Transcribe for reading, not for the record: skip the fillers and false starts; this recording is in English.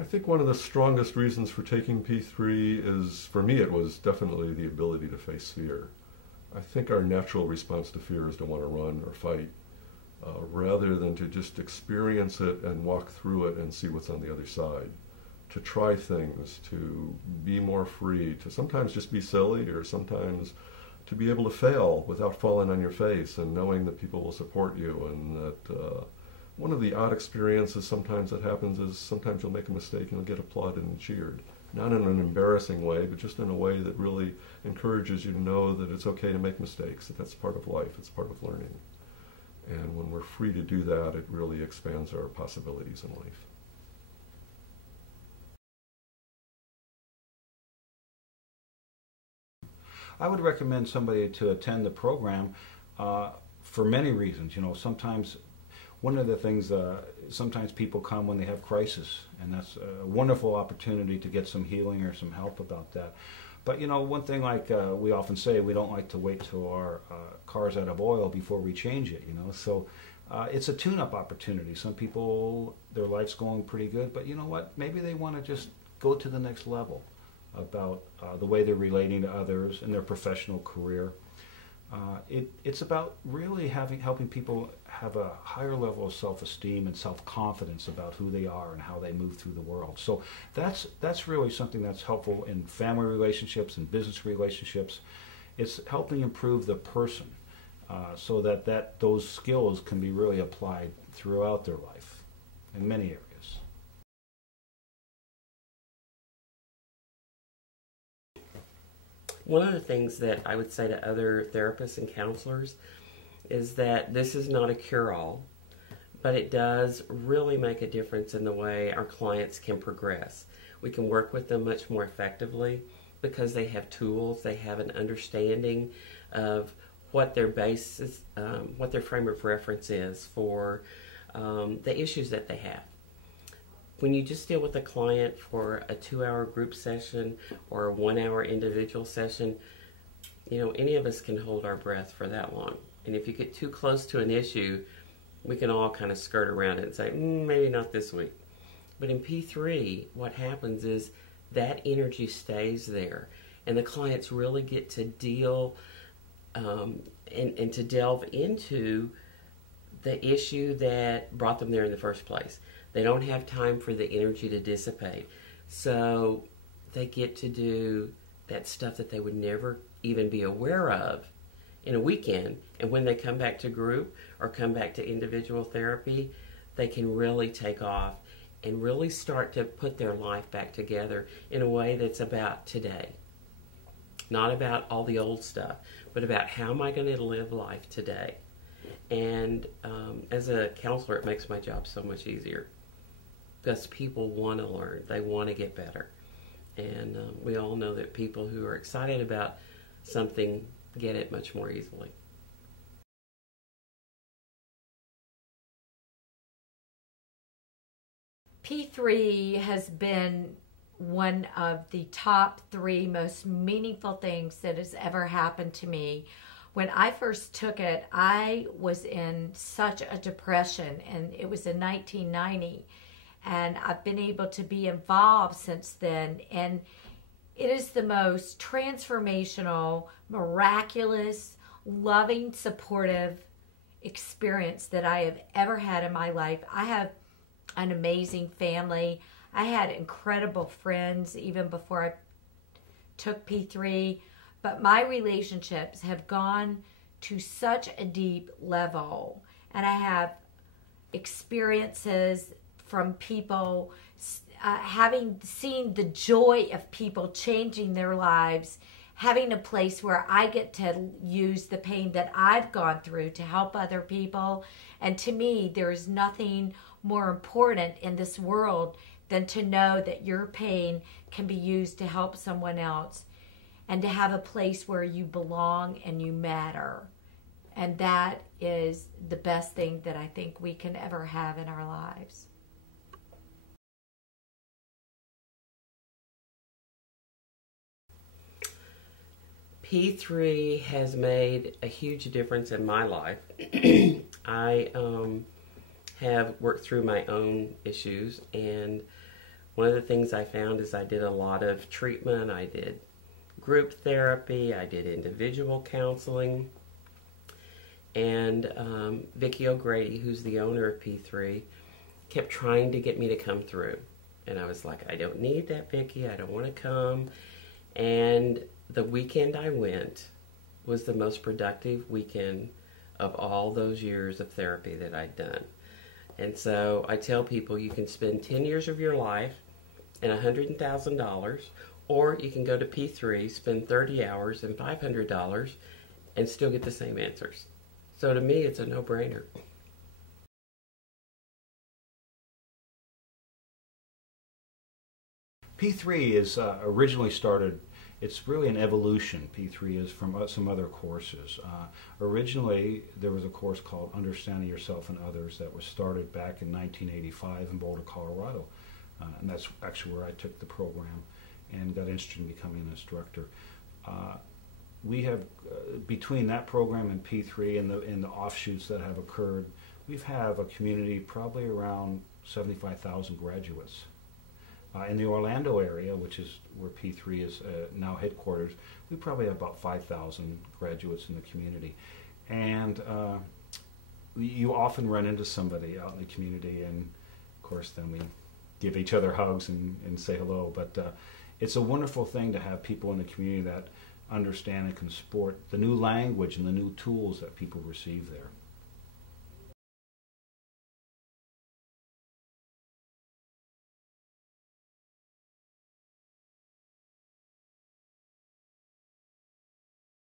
I think one of the strongest reasons for taking P3 is, for me, it was definitely the ability to face fear. I think our natural response to fear is to want to run or fight, rather than to just experience it and walk through it and see what's on the other side. To try things, to be more free, to sometimes just be silly, or sometimes to be able to fail without falling on your face and knowing that people will support you, and that one of the odd experiences sometimes that happens is sometimes you'll make a mistake and you'll get applauded and cheered. Not in an embarrassing way, but just in a way that really encourages you to know that it's okay to make mistakes, that that's part of life, it's part of learning. And when we're free to do that, it really expands our possibilities in life. I would recommend somebody to attend the program for many reasons. You know, sometimes one of the things, sometimes people come when they have crisis, and that's a wonderful opportunity to get some healing or some help about that. But you know, one thing, like we often say, we don't like to wait till our car's out of oil before we change it, you know. So it's a tune-up opportunity. Some people, their life's going pretty good, but you know what? Maybe they want to just go to the next level about the way they're relating to others in their professional career. It's about really helping people have a higher level of self-esteem and self-confidence about who they are and how they move through the world. So that's really something that's helpful in family relationships and business relationships. It's helping improve the person so that those skills can be really applied throughout their life in many areas. One of the things that I would say to other therapists and counselors is that this is not a cure-all, but it does really make a difference in the way our clients can progress. We can work with them much more effectively because they have tools, they have an understanding of what their basis, what their frame of reference is for the issues that they have. When you just deal with a client for a 2-hour group session or a 1-hour individual session, you know, any of us can hold our breath for that long. And if you get too close to an issue, we can all kind of skirt around it and say, maybe not this week. But in P3, what happens is that energy stays there, and the clients really get to deal and to delve into the issue that brought them there in the first place. They don't have time for the energy to dissipate. So they get to do that stuff that they would never even be aware of in a weekend. And when they come back to group or come back to individual therapy, they can really take off and really start to put their life back together in a way that's about today. Not about all the old stuff, but about how am I going to live life today. And as a counselor, it makes my job so much easier because people want to learn. They want to get better. And we all know that people who are excited about something get it much more easily. P3 has been one of the top 3 most meaningful things that has ever happened to me. When I first took it, I was in such a depression, and it was in 1990. And I've been able to be involved since then. And it is the most transformational, miraculous, loving, supportive experience that I have ever had in my life. I have an amazing family. I had incredible friends even before I took P3. But my relationships have gone to such a deep level. And I have experiences from people, having seen the joy of people changing their lives, having a place where I get to use the pain that I've gone through to help other people. And to me, there is nothing more important in this world than to know that your pain can be used to help someone else, and to have a place where you belong and you matter. And that is the best thing that I think we can ever have in our lives. P3 has made a huge difference in my life. I have worked through my own issues, and one of the things I found is I did a lot of treatment. I did group therapy. I did individual counseling. And Vicki O'Grady, who's the owner of P3, kept trying to get me to come through. And I was like, I don't need that, Vicki. I don't want to come. And the weekend I went was the most productive weekend of all those years of therapy that I'd done. And so I tell people you can spend 10 years of your life and $100,000, or you can go to P3, spend 30 hours and $500 and still get the same answers. So to me, it's a no-brainer. P3 is originally started, it's really an evolution. P3 is from some other courses. Originally, there was a course called Understanding Yourself and Others that was started back in 1985 in Boulder, Colorado. And that's actually where I took the program and got interested in becoming an instructor. We have, between that program and P3 and the offshoots that have occurred, we've have a community probably around 75,000 graduates. In the Orlando area, which is where P3 is now headquarters, we probably have about 5,000 graduates in the community. And you often run into somebody out in the community, and of course then we give each other hugs and say hello. But it's a wonderful thing to have people in the community that understand and can support the new language and the new tools that people receive there.